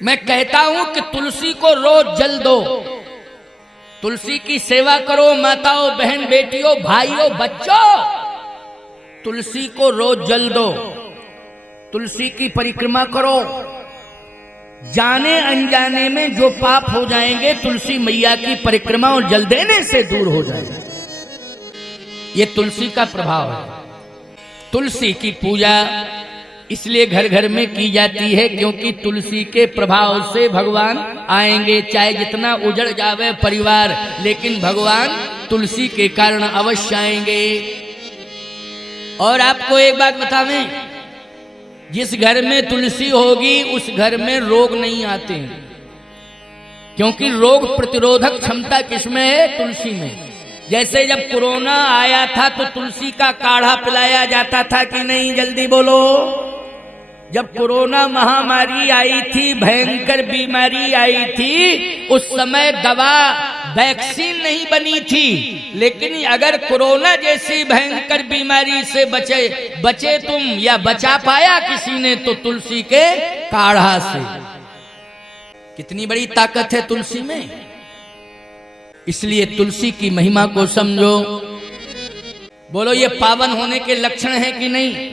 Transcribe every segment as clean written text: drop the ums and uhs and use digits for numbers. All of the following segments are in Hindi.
मैं कहता हूं कि तुलसी को रोज जल दो, तुलसी की सेवा करो, माताओं, बहन, बेटियों, भाइयों, बच्चों, तुलसी को रोज जल दो, तुलसी की परिक्रमा करो। जाने अनजाने में जो पाप हो जाएंगे तुलसी मैया की परिक्रमा और जल देने से दूर हो जाएंगे। ये तुलसी का प्रभाव है। तुलसी की पूजा इसलिए घर घर में की जाती है क्योंकि तुलसी के प्रभाव से भगवान आएंगे। चाहे जितना उजड़ जावे परिवार, लेकिन भगवान तुलसी के कारण अवश्य आएंगे। और आपको एक बात बतावें, जिस घर में तुलसी होगी उस घर में रोग नहीं आते, क्योंकि रोग प्रतिरोधक क्षमता किसमें है? तुलसी में। जैसे जब कोरोना आया था तो तुलसी का काढ़ा पिलाया जाता था कि नहीं? जल्दी बोलो। जब कोरोना महामारी आई थी, भयंकर बीमारी आई थी, उस समय दवा वैक्सीन नहीं बनी थी, लेकिन अगर कोरोना जैसी भयंकर बीमारी से बचे तुम या बचा पाया किसी ने तो तुलसी के काढ़ा से। कितनी बड़ी ताकत है तुलसी में। इसलिए तुलसी की महिमा को समझो। बोलो, ये पावन होने के लक्षण है कि नहीं?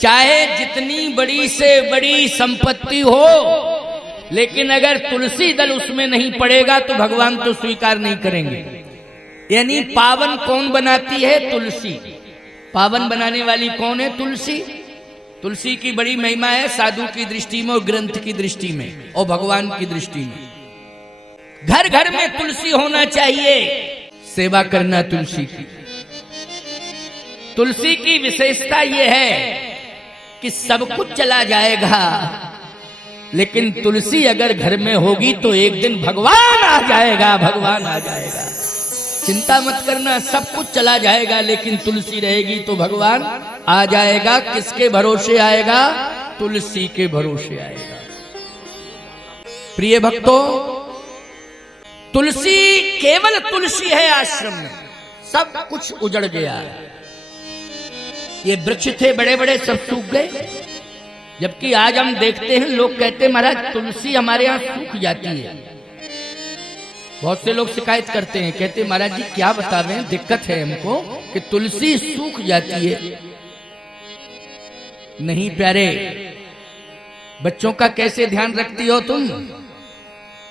चाहे जितनी बड़ी से बड़ी संपत्ति हो, लेकिन अगर तुलसी दल उसमें नहीं पड़ेगा तो भगवान तो स्वीकार नहीं करेंगे। यानी पावन कौन बनाती है? तुलसी। पावन बनाने वाली कौन है? तुलसी। तुलसी की बड़ी महिमा है साधु की दृष्टि में और ग्रंथ की दृष्टि में और भगवान की दृष्टि में। घर घर में तुलसी होना चाहिए। सेवा करना तुलसी की। तुलसी की विशेषता यह है कि सब कुछ चला जाएगा, लेकिन तुलसी अगर घर में होगी तो एक दिन भगवान आ जाएगा। भगवान आ जाएगा। चिंता मत करना, सब कुछ चला जाएगा, लेकिन तुलसी रहेगी तो भगवान आ जाएगा। किसके भरोसे आएगा? तुलसी के भरोसे आएगा। प्रिय भक्तों, तुलसी, केवल तुलसी है आश्रम में, सब कुछ उजड़ गया। ये वृक्ष थे बड़े बड़े, सब सूख गए। जबकि आज हम देखते हैं लोग कहते हैं महाराज तुलसी हमारे यहाँ सूख जाती है। बहुत से लोग शिकायत करते हैं, कहते हैं महाराज जी क्या बतावें, दिक्कत है हमको कि तुलसी सूख जाती है। नहीं प्यारे, बच्चों का कैसे ध्यान रखती हो तुम?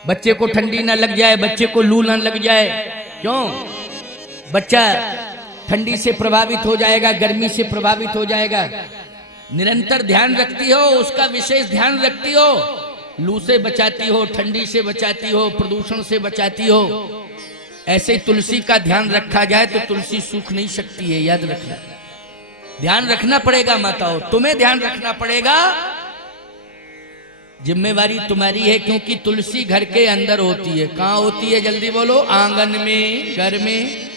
बच्चे को ठंडी ना लग जाए, बच्चे को लू ना लग जाए। क्यों? बच्चा ठंडी से प्रभावित हो जाएगा, गर्मी से प्रभावित हो जाएगा। निरंतर ध्यान रखती हो, उसका विशेष ध्यान रखती हो। लू से बचाती हो, ठंडी से बचाती हो, प्रदूषण से बचाती हो। ऐसे तुलसी का ध्यान रखा जाए तो तुलसी सूख नहीं सकती है। याद रखना, ध्यान रखना पड़ेगा माताओं, तुम्हें ध्यान रखना पड़ेगा। जिम्मेवारी तुम्हारी है, क्योंकि तुलसी घर के अंदर होती है। कहाँ होती है? जल्दी बोलो। आंगन में, घर में।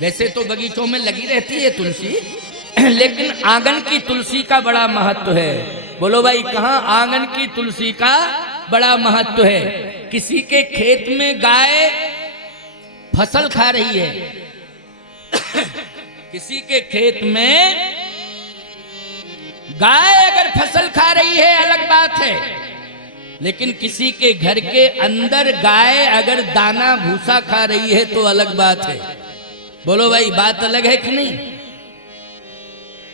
वैसे तो बगीचों में लगी रहती है तुलसी, लेकिन आंगन की तुलसी का बड़ा महत्व है। बोलो भाई, कहाँ? आंगन की तुलसी का बड़ा महत्व है। किसी के खेत में गाय फसल खा रही है किसी के खेत में गाय अगर फसल खा रही है अलग बात है, लेकिन किसी के घर के अंदर गाय अगर दाना भूसा खा रही है तो अलग बात है। बोलो भाई, बात अलग है कि नहीं?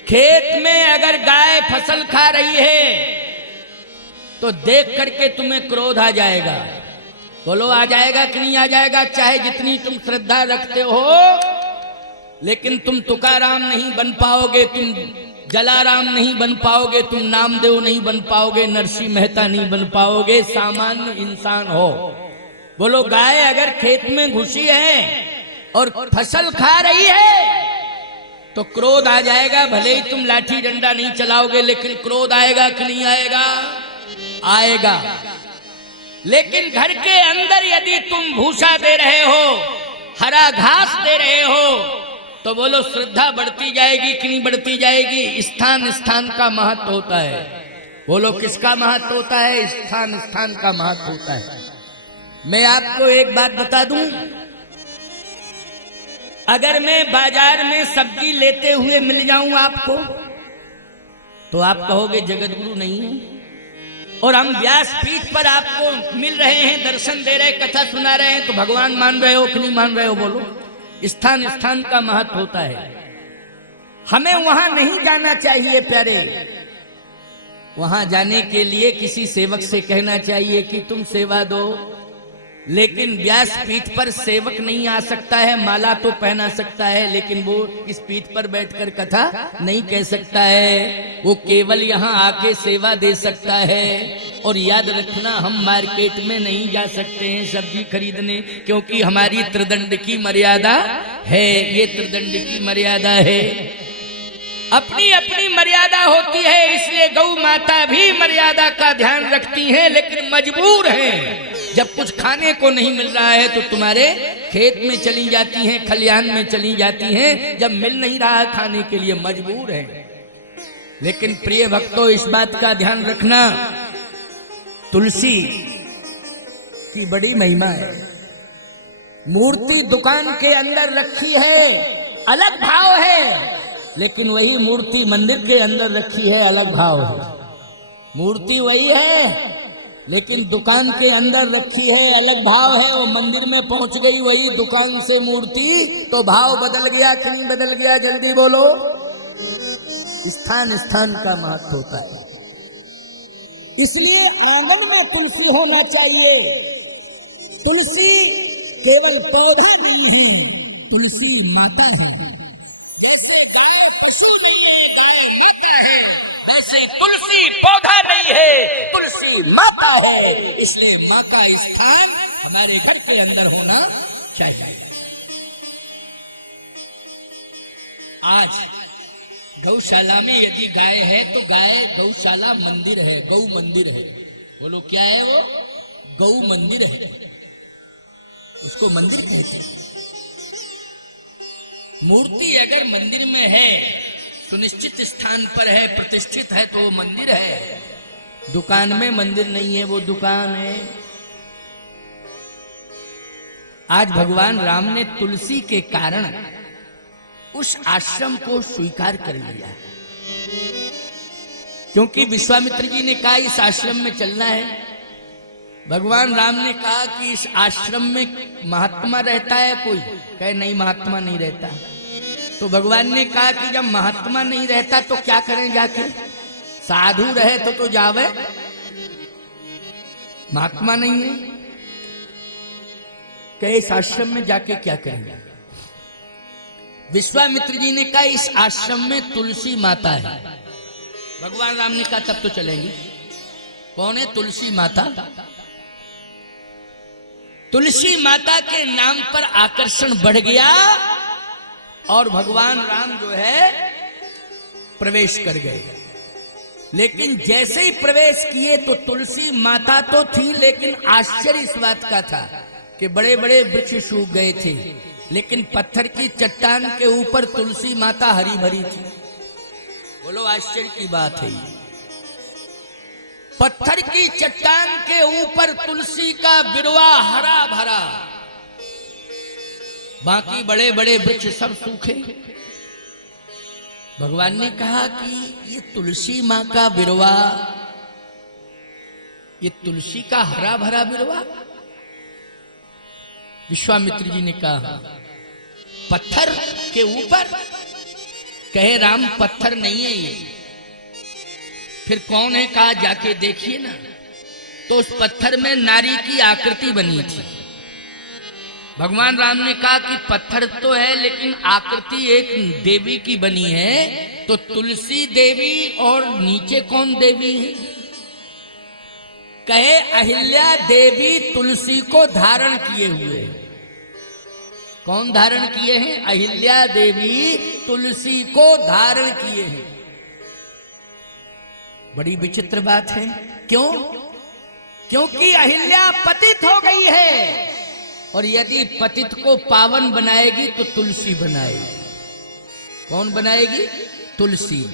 खेत में अगर गाय फसल खा रही है तो देख करके तुम्हें क्रोध आ जाएगा। बोलो, आ जाएगा कि नहीं आ जाएगा? चाहे जितनी तुम श्रद्धा रखते हो, लेकिन तुम तुकाराम नहीं बन पाओगे, तुम जलाराम नहीं बन पाओगे, तुम नामदेव नहीं बन पाओगे, नरसिंह मेहता नहीं बन पाओगे, सामान्य इंसान हो। बोलो, गाय अगर खेत में घुसी है और फसल खा रही है तो क्रोध आ जाएगा। भले ही तुम लाठी डंडा नहीं चलाओगे, लेकिन क्रोध आएगा कि नहीं आएगा? आएगा। लेकिन घर के अंदर यदि तुम भूसा दे रहे हो, हरा घास दे रहे हो, तो बोलो श्रद्धा बढ़ती जाएगी कि नहीं बढ़ती जाएगी? स्थान स्थान का महत्व होता है। बोलो, किसका महत्व होता है? स्थान स्थान का महत्व होता है। मैं आपको एक बात बता दूं, अगर मैं बाजार में सब्जी लेते हुए मिल जाऊं आपको, तो आप कहोगे जगत गुरु नहीं है। और हम व्यास पीठ पर आपको मिल रहे हैं, दर्शन दे रहे, कथा सुना रहे हैं, तो भगवान मान रहे हो कि नहीं मान रहे हो? बोलो। स्थान स्थान का महत्व होता है। हमें वहां नहीं जाना चाहिए प्यारे। वहां जाने के लिए किसी सेवक से कहना चाहिए कि तुम सेवा दो, लेकिन व्यास पीठ पर सेवक नहीं आ सकता है। माला तो पहना सकता है, लेकिन वो इस पीठ पर बैठकर कथा नहीं कह सकता है। वो केवल यहाँ आके सेवा दे सकता है। और याद रखना, हम मार्केट में नहीं जा सकते हैं सब्जी खरीदने, क्योंकि हमारी त्रिदंड की मर्यादा है। ये त्रिदंड की मर्यादा है, अपनी अपनी मर्यादा होती है। इसलिए गौ माता भी मर्यादा का ध्यान रखती हैं, लेकिन मजबूर हैं। जब कुछ खाने को नहीं मिल रहा है तो तुम्हारे खेत में चली जाती हैं, खलिहान में चली जाती हैं। जब मिल नहीं रहा है खाने के लिए, मजबूर है। लेकिन प्रिय भक्तों, इस बात का ध्यान रखना, तुलसी की बड़ी महिमा है। मूर्ति दुकान के अंदर रखी है, अलग भाव है, लेकिन वही मूर्ति मंदिर के अंदर रखी है, अलग भाव है। मूर्ति वही है, लेकिन दुकान के अंदर रखी है, अलग भाव है। वो मंदिर में पहुंच गई वही दुकान से मूर्ति, तो भाव बदल गया कि नहीं बदल गया? जल्दी बोलो। स्थान स्थान का महत्व होता है। इसलिए आंगन में तुलसी होना चाहिए। तुलसी केवल पौधा नहीं है, तुलसी माता है। वैसे तुलसी पौधा नहीं है, तुलसी माता है। इसलिए माँ का स्थान हमारे घर के अंदर होना चाहिए। आज गौशाला में यदि गाय है तो गाय गौशाला मंदिर है, गौ मंदिर है। बोलो क्या है वो? गौ मंदिर है, उसको मंदिर कहते हैं। मूर्ति अगर मंदिर में है, सुनिश्चित स्थान पर है, प्रतिष्ठित है, तो वो मंदिर है। दुकान में मंदिर नहीं है, वो दुकान है। आज भगवान राम ने तुलसी के कारण उस आश्रम को स्वीकार कर लिया, क्योंकि विश्वामित्र जी ने कहा इस आश्रम में चलना है। भगवान राम ने कहा कि इस आश्रम में महात्मा रहता है कोई? कहे नहीं, महात्मा नहीं रहता। तो भगवान ने कहा कि जब महात्मा नहीं रहता तो क्या करें जाके? साधु रहे तो जावे, महात्मा नहीं है, कहे इस आश्रम में जाके क्या करेंगे? विश्वामित्र जी ने कहा इस आश्रम में तुलसी माता है। भगवान राम ने कहा तब तो चलेंगे। कौन है? तुलसी माता। तुलसी माता के नाम पर आकर्षण बढ़ गया और भगवान राम जो है प्रवेश कर गए। लेकिन जैसे ही प्रवेश किए तो तुलसी माता तो थी, लेकिन आश्चर्य इस बात का था कि बड़े बड़े वृक्ष सूख गए थे, लेकिन पत्थर की चट्टान के ऊपर तुलसी माता हरी भरी थी। बोलो आश्चर्य की बात है। पत्थर की चट्टान के ऊपर तुलसी का बिरवा हरा भरा, बाकी बड़े बड़े वृक्ष सब सूखे। भगवान ने कहा कि ये तुलसी माँ का बिरवा, ये तुलसी का हरा भरा बिरवा। विश्वामित्र जी ने कहा पत्थर के ऊपर? कहे राम पत्थर नहीं है ये। फिर कौन है? कहा जाके देखिए ना। तो उस पत्थर में नारी की आकृति बनी थी। भगवान राम ने कहा कि पत्थर तो है, लेकिन आकृति एक देवी की बनी है। तो तुलसी देवी और नीचे कौन देवी है? कहे अहिल्या देवी तुलसी को धारण किए हुए। कौन धारण किए हैं? अहिल्या देवी तुलसी को धारण किए हैं। बड़ी विचित्र बात है। क्यों? क्योंकि अहिल्या पतित हो गई है, और यदि पतित को पावन बनाएगी तो तुलसी बनाएगी। कौन बनाएगी? तुलसी।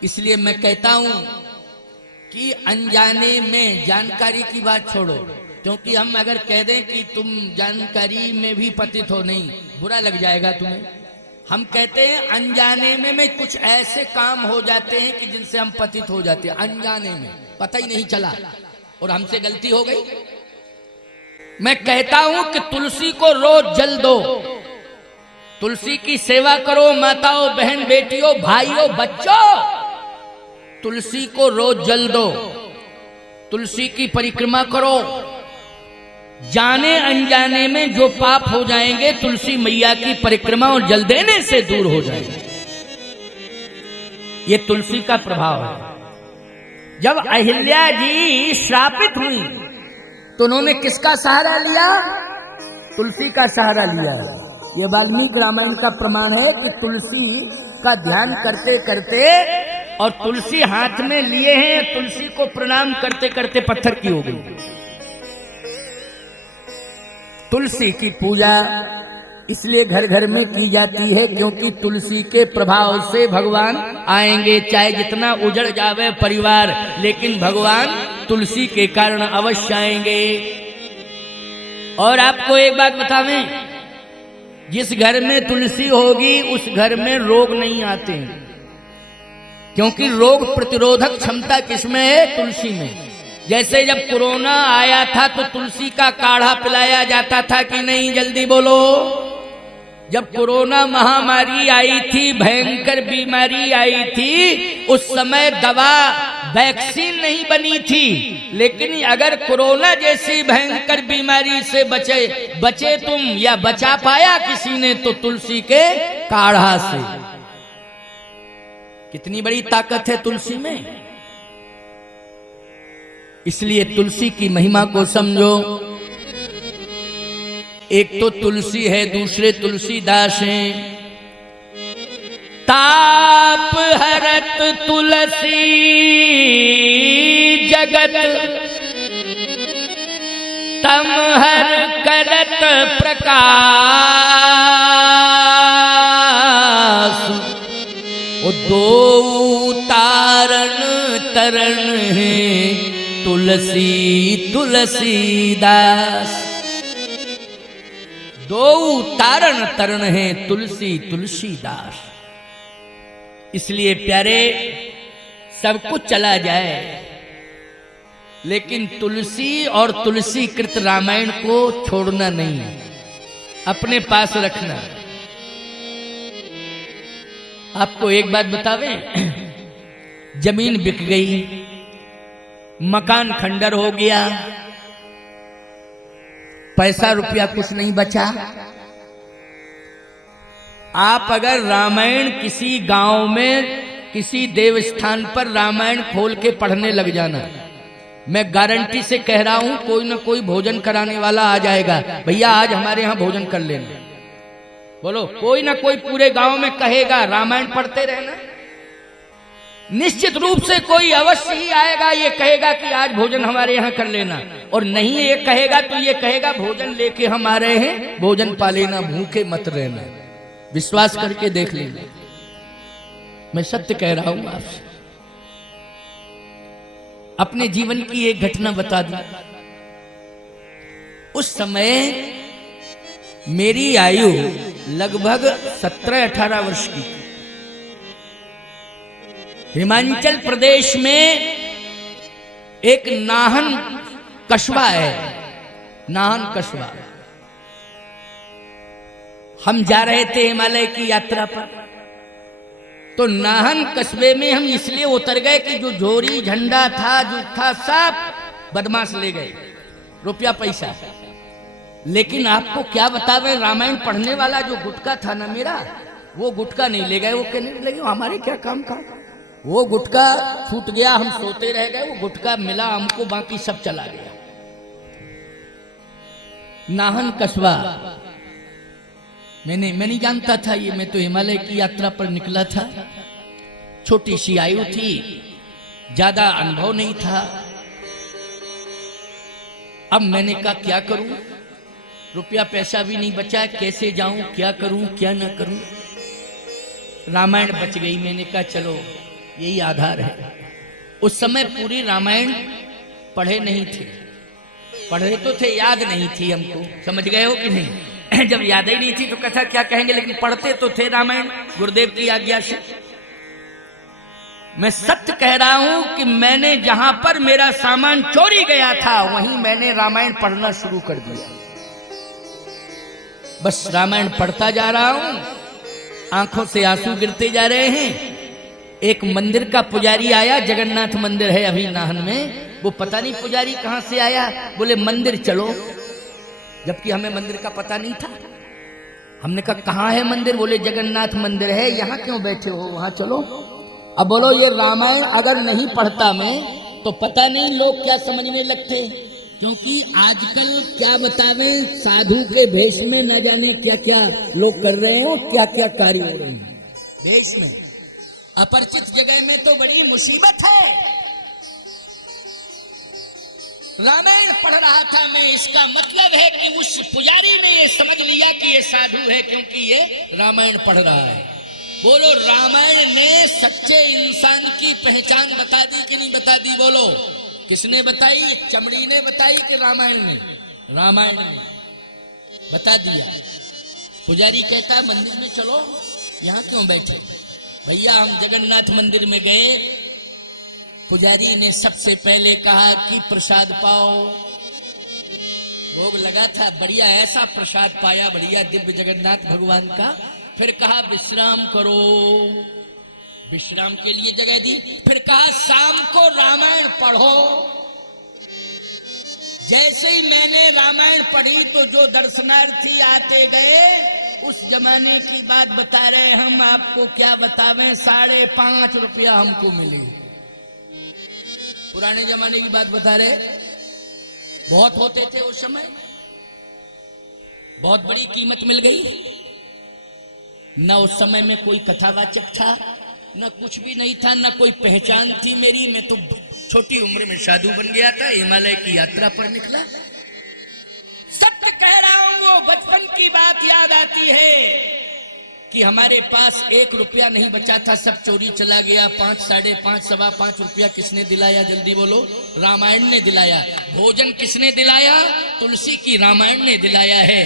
इसलिए मैं कहता हूं कि अनजाने में, जानकारी की बात छोड़ो, क्योंकि हम अगर कह दें कि तुम जानकारी में भी पतित हो, नहीं, बुरा लग जाएगा तुम्हें। हम कहते हैं अनजाने में कुछ ऐसे काम हो जाते हैं कि जिनसे हम पतित हो जाते हैं, अनजाने में पता ही नहीं चला और हमसे गलती हो गई। मैं कहता हूं कि तुलसी को रोज जल दो, तुलसी की सेवा करो माताओं, बहन, बेटियों, भाइयों, बच्चों। तुलसी को रोज जल दो, तुलसी की परिक्रमा करो। जाने अनजाने में जो पाप हो जाएंगे तुलसी मैया की परिक्रमा और जल देने से दूर हो जाएंगे। ये तुलसी का प्रभाव है। जब अहिल्या जी श्रापित हुई तो उन्होंने किसका सहारा लिया? तुलसी का सहारा लिया। यह वाल्मीकि रामायण का प्रमाण है कि तुलसी का ध्यान करते करते और तुलसी हाथ में लिए हैं, तुलसी को प्रणाम करते करते पत्थर की हो गई। तुलसी की पूजा इसलिए घर घर में की जाती है क्योंकि तुलसी के प्रभाव से भगवान आएंगे। चाहे जितना उजड़ जावे परिवार, लेकिन भगवान तुलसी के कारण अवश्य आएंगे। और आपको एक बात बतावें, जिस घर में तुलसी होगी उस घर में रोग नहीं आते, क्योंकि रोग प्रतिरोधक क्षमता किसमें है? तुलसी में। जैसे जब कोरोना आया था तो तुलसी का काढ़ा पिलाया जाता था कि नहीं? जल्दी बोलो। जब कोरोना महामारी आई थी, भयंकर बीमारी आई थी, उस समय दवा वैक्सीन नहीं बनी थी, लेकिन अगर कोरोना जैसी भयंकर बीमारी से बचे तुम या बचा पाया किसी ने तो तुलसी के काढ़ा से। कितनी बड़ी ताकत है तुलसी में। इसलिए तुलसी की महिमा को समझो। एक तो तुलसी है, दूसरे तुलसीदास हैं। ताप हरत तुलसी जगत, तम हर करत प्रकाश। वो दो तारण तरण है तुलसी तुलसीदास। दो तारण तरण है तुलसी तुलसीदास। इसलिए प्यारे, सब कुछ चला जाए लेकिन तुलसी और तुलसी कृत रामायण को छोड़ना नहीं, अपने पास रखना। आपको एक बात बतावें, जमीन बिक गई, मकान खंडर हो गया, पैसा रुपया कुछ नहीं बचा। आप अगर रामायण किसी गांव में किसी देव स्थान पर रामायण खोल के पढ़ने लग जाना, मैं गारंटी से कह रहा हूं कोई ना कोई भोजन कराने वाला आ जाएगा, भैया आज हमारे यहां भोजन कर लेना। बोलो, कोई ना कोई पूरे गांव में कहेगा रामायण पढ़ते रहना। निश्चित रूप से कोई अवश्य ही आएगा, ये कहेगा कि आज भोजन हमारे यहाँ कर लेना। और नहीं ये कहेगा तो ये कहेगा भोजन लेके हम आ रहे हैं, भोजन पा लेना, भूखे मत रहना। विश्वास करके देख लेना, मैं सत्य कह रहा हूं आपसे। अपने जीवन की एक घटना बता दूं। उस समय मेरी आयु लगभग 17-18 वर्ष की। हिमाचल प्रदेश में एक नाहन कस्बा है, नाहन कस्बा। हम जा रहे थे हिमालय की यात्रा पर, तो नाहन कस्बे में हम इसलिए उतर गए कि जो झोरी झंडा था, जो था, सब बदमाश ले गए, रुपया पैसा। लेकिन आपको क्या बतावे, रामायण पढ़ने वाला जो गुटका था ना मेरा, वो गुटका नहीं ले गए। वो कहने लगे हमारे क्या काम का, वो गुटका छूट गया, हम सोते रह गए, वो गुटका मिला हमको, बाकी सब चला गया। नाहन कस्बा मैं नहीं जानता था ये, मैं तो हिमालय की यात्रा पर निकला था। छोटी सी आयु थी, ज्यादा अनुभव नहीं था। अब मैंने कहा क्या करूं, रुपया पैसा भी नहीं बचा, कैसे जाऊं, क्या करूं क्या ना करूं। रामायण बच गई। मैंने कहा चलो यही आधार है। उस समय पूरी रामायण पढ़े नहीं थे, पढ़े तो थे, याद नहीं थी हमको। समझ गए हो कि नहीं? जब याद ही नहीं थी तो कथा क्या कहेंगे, लेकिन पढ़ते तो थे रामायण गुरुदेव की आज्ञा से। मैं सत्य कह रहा हूं कि मैंने जहां पर मेरा सामान चोरी गया था वहीं मैंने रामायण पढ़ना शुरू कर दिया। बस रामायण पढ़ता जा रहा हूं, आंखों से आंसू गिरते जा रहे हैं। एक मंदिर का पुजारी आया, जगन्नाथ मंदिर है अभी नाहन में, वो पता नहीं पुजारी कहां से आया, बोले मंदिर चलो, जबकि हमें मंदिर का पता नहीं था। हमने कहा कहां है मंदिर, बोले जगन्नाथ मंदिर है, यहां क्यों बैठे हो, वहां चलो। अब बोलो ये रामायण अगर नहीं पढ़ता मैं तो पता नहीं लोग क्या समझने लगते, क्योंकि आजकल क्या बतावे साधु के भेष में न जाने क्या क्या लोग कर रहे हैं और क्या क्या कार्य हो रहे हैं भेष में। अपरिचित जगह में तो बड़ी मुसीबत है। रामायण पढ़ रहा था मैं, इसका मतलब है कि उस पुजारी ने ये समझ लिया कि ये साधु है क्योंकि ये रामायण पढ़ रहा है। बोलो रामायण ने सच्चे इंसान की पहचान बता दी कि नहीं बता दी, बोलो किसने बताई, चमड़ी ने बताई कि रामायण ने? रामायण ने बता दिया। पुजारी कहता है मंदिर में चलो, यहाँ क्यों बैठे? भैया हम जगन्नाथ मंदिर में गए, पुजारी ने सबसे पहले कहा कि प्रसाद पाओ, भोग लगा था बढ़िया, ऐसा प्रसाद पाया बढ़िया दिव्य जगन्नाथ भगवान का। फिर कहा विश्राम करो, विश्राम के लिए जगह दी। फिर कहा शाम को रामायण पढ़ो। जैसे ही मैंने रामायण पढ़ी तो जो दर्शनार्थी आते गए, उस जमाने की बात बता रहे, हम आपको क्या बतावें, 5.5 रुपया हमको मिले। पुराने जमाने की बात बता रहे, बहुत होते थे उस समय, बहुत बड़ी कीमत मिल गई। न उस समय में कोई कथावाचक था, न कुछ भी नहीं था, न कोई पहचान थी मेरी। मैं तो छोटी उम्र में साधु बन गया था, हिमालय की यात्रा पर निकला। सत्य कह रहा हूं, वो बचपन की बात याद आती है कि हमारे पास 1 रुपया नहीं बचा था, सब चोरी चला गया। 5, 5.5, 5.25 रुपया किसने दिलाया, जल्दी बोलो? रामायण ने दिलाया। भोजन किसने दिलाया? तुलसी की रामायण ने दिलाया है।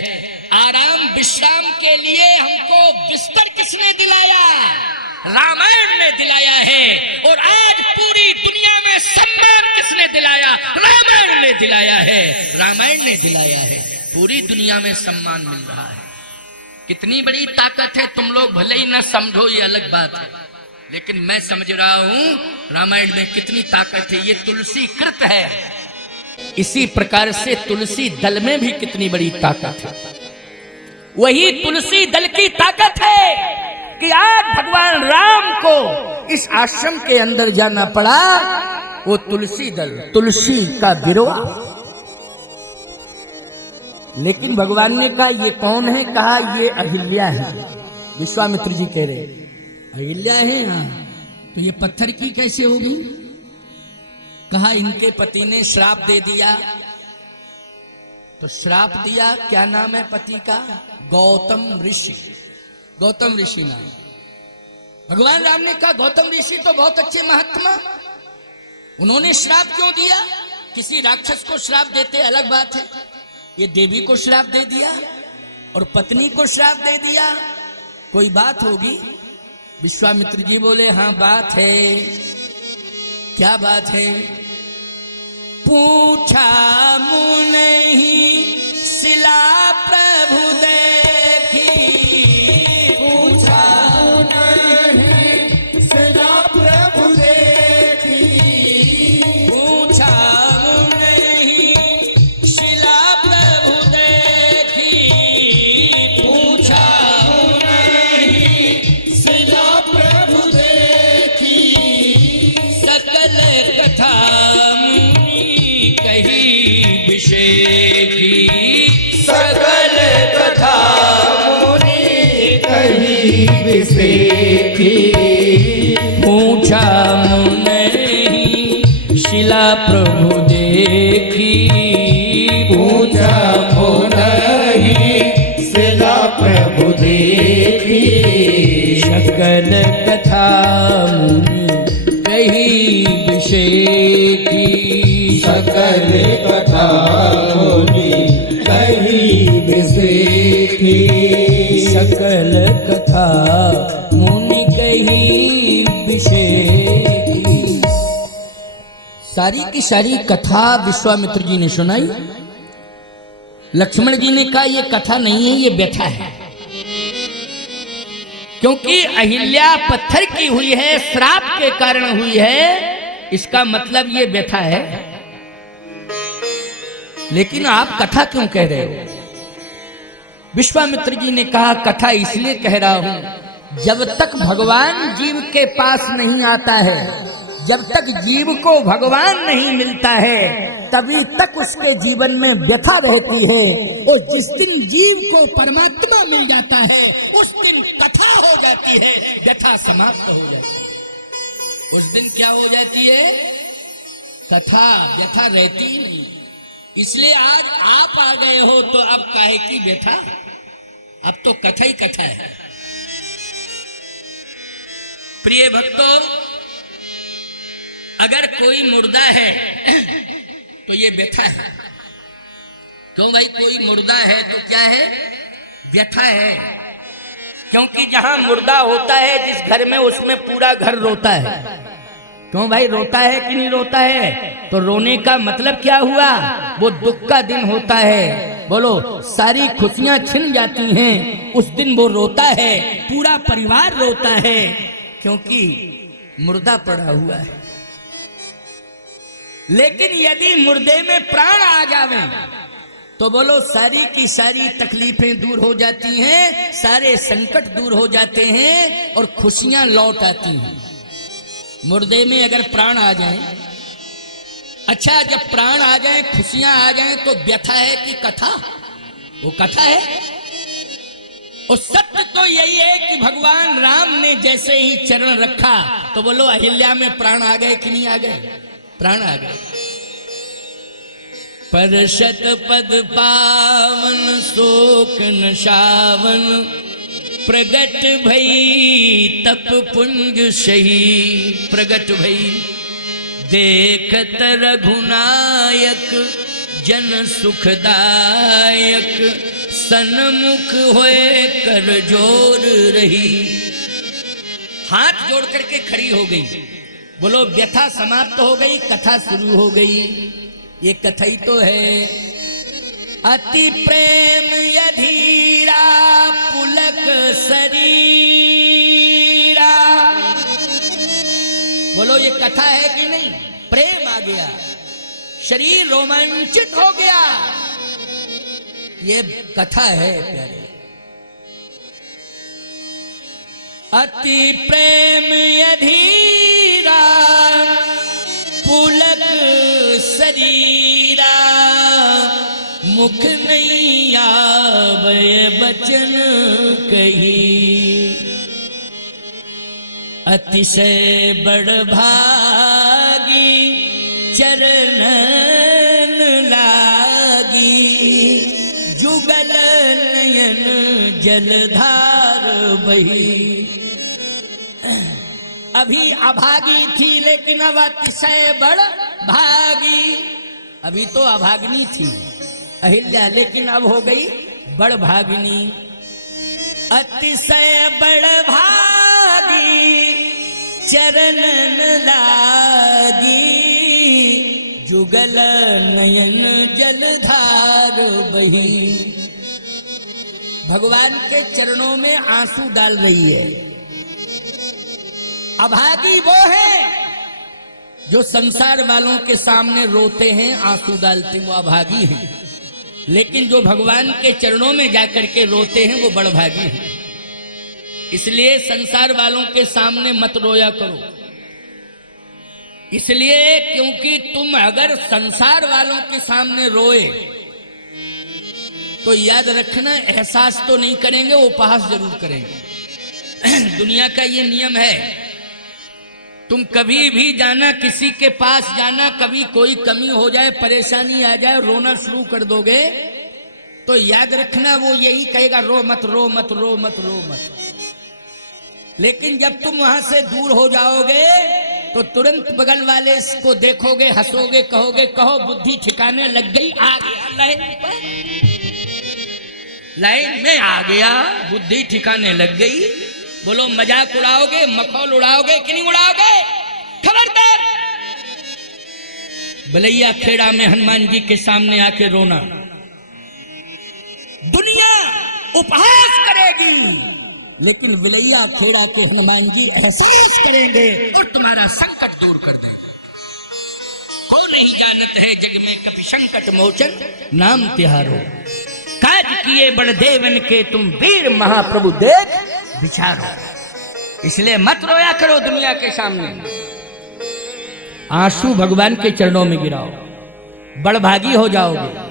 आराम विश्राम के लिए हमको बिस्तर किसने दिलाया? रामायण ने दिलाया है। और आज पूरी दुनिया में सम्मान किसने दिलाया? रामायण ने दिलाया है। रामायण ने दिलाया है, पूरी दुनिया में सम्मान मिल रहा है। कितनी बड़ी ताकत है, तुम लोग भले ही ना समझो, ये अलग बात है, लेकिन मैं समझ रहा हूं रामायण में कितनी ताकत है। ये तुलसी कृत है, इसी प्रकार से तुलसी दल में भी कितनी बड़ी ताकत है। वही तुलसी दल की ताकत है कि आज भगवान राम को इस आश्रम के अंदर जाना पड़ा। वो तुलसी दल, तुलसी का विरोह। लेकिन भगवान ने कहा ये कौन है? कहा ये अहिल्या है। विश्वामित्र जी कह रहे अहिल्या है, हाँ, तो ये पत्थर की कैसे हो गई? कहा इनके पति ने श्राप दे दिया। तो श्राप दिया, क्या नाम है पति का? गौतम ऋषि। गौतम ऋषि नाम। भगवान राम ने कहा गौतम ऋषि तो बहुत अच्छे महात्मा, उन्होंने श्राप क्यों दिया? किसी राक्षस को श्राप देते अलग बात है, ये देवी को श्राप दे दिया और पत्नी को श्राप दे दिया, कोई बात होगी? विश्वामित्र जी बोले हाँ बात है। क्या बात है? पूछा मुनि शिला प्रभु देखी, पूछा मुनि शिला प्रभु देखी, पूछा मुनि शिला प्रभु देखी, पूछा मुनि शिला प्रभु देखी, सकल कथा सकल कथा मुनि कही विसेखी, पूछा मुनि शिला प्रभु देखी, पूछा मुनि शिला प्रभु देखी, सकल कथा मुनि कही विसेखी, सकल कथा मुनि कही विसेखी। सकल कथा मुनि कही विषेकी। सारी की सारी कथा विश्वामित्र जी ने सुनाई। लक्ष्मण जी ने कहा ये कथा नहीं है, ये व्यथा है, क्योंकि अहिल्या पत्थर की हुई है, श्राप के कारण हुई है, इसका मतलब ये व्यथा है। लेकिन आप कथा क्यों कह रहे हो? विश्वामित्र जी ने कहा कथा इसलिए कह रहा हूं, जब तक भगवान जीव के पास नहीं आता है, जब तक जीव को भगवान नहीं मिलता है, तभी तक उसके जीवन में व्यथा रहती है। और जिस दिन जीव को परमात्मा मिल जाता है, उस दिन कथा हो जाती है, व्यथा समाप्त हो जाती है। उस दिन क्या हो जाती है? कथा, व्यथा रहती नहीं। इसलिए आज आप आ गए हो तो अब काहे की व्यथा? अब तो कथा ही कथा है। प्रिय भक्तों, अगर कोई मुर्दा है तो ये व्यथा है। क्यों भाई? कोई मुर्दा है तो क्या है? व्यथा है। क्योंकि जहां मुर्दा होता है जिस घर में, उसमें पूरा घर रोता है। क्यों भाई? रोता है कि नहीं रोता है? तो रोने का मतलब क्या हुआ? वो दुख का दिन होता है। बोलो, सारी खुशियां छिन जाती हैं, उस दिन वो रोता है, पूरा परिवार रोता है, क्योंकि मुर्दा पड़ा हुआ है। लेकिन यदि मुर्दे में प्राण आ जावे तो बोलो सारी की सारी तकलीफें दूर हो जाती हैं, सारे संकट दूर हो जाते हैं और खुशियां लौट आती हैं। मुर्दे में अगर प्राण आ जाए, अच्छा जब प्राण आ जाए, खुशियां आ जाए, तो व्यथा है कि कथा? वो कथा है। और सत्य तो यही है कि भगवान राम ने जैसे ही चरण रखा तो बोलो अहिल्या में प्राण आ गए कि नहीं आ गए? प्राण आ गए। परशत पद पावन शोक नशावन, प्रगट भई तप पुंज सही। प्रगट भई देखत रघुनायक, जन सुखदायक, सन्मुख होए कर जोर रही। हाथ जोड़ करके खड़ी हो गई। बोलो व्यथा समाप्त हो गई, कथा शुरू हो गई। ये कथा ही तो है। अति प्रेम यधीरा पुलक शरीरा। बोलो ये कथा है कि नहीं? प्रेम आ गया, शरीर रोमांचित हो गया, ये कथा है प्यारे। अति प्रेम यधीरा पुलक शरीरा, मुख नहीं आवे बचन कही। अतिशय बड़ भागी चरणन लागी, जुगल नयन जलधार बही। अभी अभागी थी लेकिन अब अतिशय बड़ भागी। अभी तो अभागनी थी अहिल्या, लेकिन अब हो गई बड़ भागिनी। अतिशय बड़ भागी चरणन लागी, जुगल नयन जलधार बही। भगवान के चरणों में आंसू डाल रही है। अभागी वो है जो संसार वालों के सामने रोते हैं, आंसू डालते हैं, वो अभागी हैं। लेकिन जो भगवान के चरणों में जाकर के रोते हैं वो बड़भागी हैं। इसलिए संसार वालों के सामने मत रोया करो। इसलिए क्योंकि तुम अगर संसार वालों के सामने रोए तो याद रखना, एहसास तो नहीं करेंगे, उपहास जरूर करेंगे। दुनिया का ये नियम है। तुम कभी भी जाना, किसी के पास जाना, कभी कोई कमी हो जाए, परेशानी आ जाए, रोना शुरू कर दोगे तो याद रखना वो यही कहेगा, रो मत, रो मत, रो मत, रो मत। लेकिन जब तुम वहां से दूर हो जाओगे तो तुरंत बगल वाले को देखोगे, हंसोगे, कहोगे, कहो बुद्धि ठिकाने लग गई, आ गया लाइन पर। लाइन में आ गया, बुद्धि ठिकाने लग गई। बोलो मजाक उड़ाओगे, मखौल उड़ाओगे कि नहीं उड़ाओगे? खबरदार। बलैया खेड़ा में हनुमान जी के सामने आके रोना। दुनिया उपहास करेगी, लेकिन बलैया खेड़ा के हनुमान जी एहसास करेंगे और तुम्हारा संकट दूर कर देंगे। को नहीं जानत है जग में कभी संकट मोचन, नाम तिहारो काज किए बड़ देवन के, तुम वीर महाप्रभु देख विचारो। इसलिए मत रोया करो दुनिया के सामने, आंसू भगवान के चरणों में गिराओ, बड़भागी हो जाओगे।